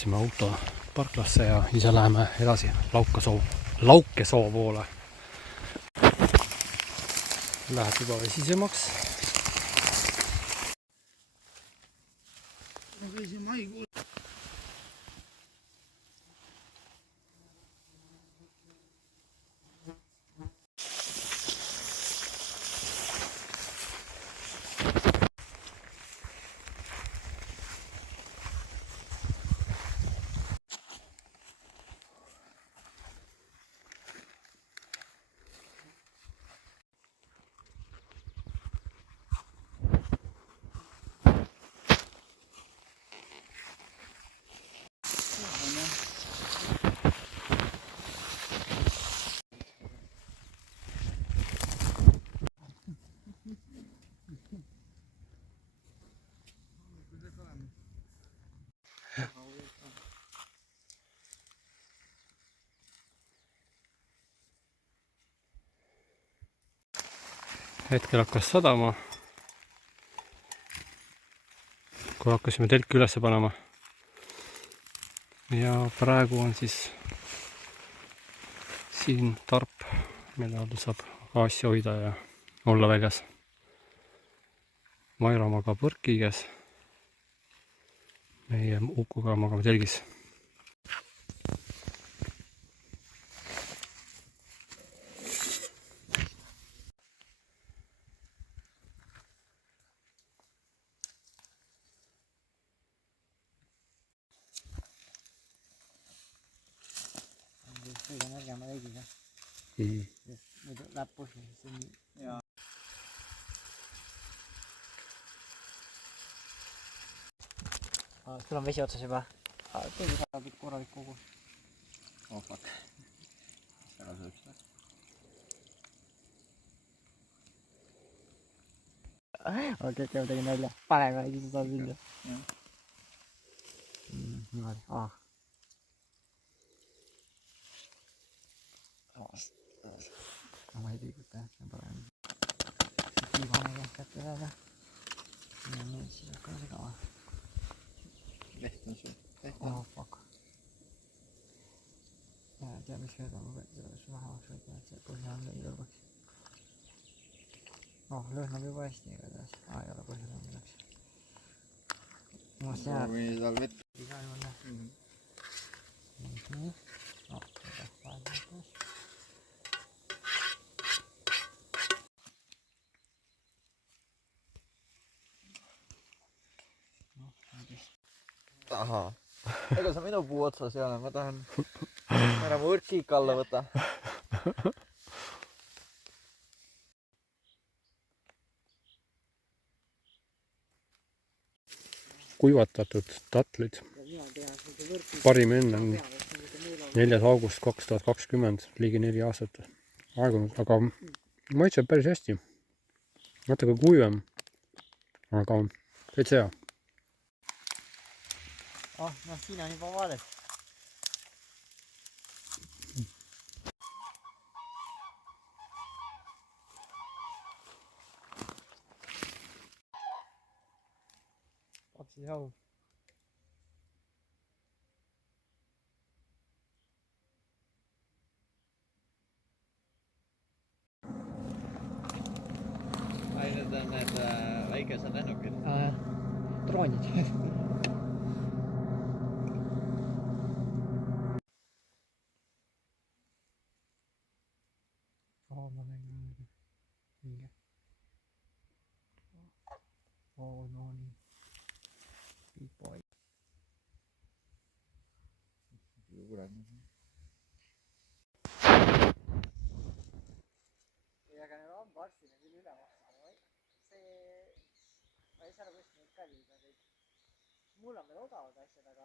jätsime auto parklasse ja ise läheme edasi Laukesoo poole. Läheb juba vesisemaks. Hetkel hakkas sadama, kui hakkasime telki üles panema. Ja praegu on siis siin tarp, mille all saab asja hoida ja olla väljas. Maira magab võrki käes. Meie Ukuga magame telgis. Kõige nõrgema veegiga. Muidu läheb põhja, siis see on nii. Sul on vesi otsas juba. Kõige saab korralik kogus. Oh fuck. Ära sööb seda. Okei, ma tegin välja. Pane ka, siis saab vilja. Niimoodi. Ma ei liiguta, see on parem. Kiivane kätte saada. Ja nüüd siis hakkame segama. Leht on sul. Oh fuck. Ja tea mis veel on, ma pean seda vähemaks võtma, et see põhja on lõi lõrbaks. Lõhnab juba hästi igatahes. Ei ole põhja lõi milleks. Must jääb. Kui tal vett. Iga juurde. Nii. Seda vaheldab. Ahaa. Ega sa minu puu otsas ei ole, ma tahan ära mu võrkiik alla võtta. Kuivatatud tatlid. Parim enne on 4. august 2020, ligi 4 aastat aegunud, aga maitseb päris hästi. Natuke kuivem, aga täitsa hea. Siin on juba vaadet. Paksid jau. Need on need väikesed lennukid. Droonid. Ma näen ka mingi. No nii. Big boy. Aga need on varsti küll üle vastu. Ma ei saa kuskilt neid kallida kõik. Mul on veel odavad asjad, aga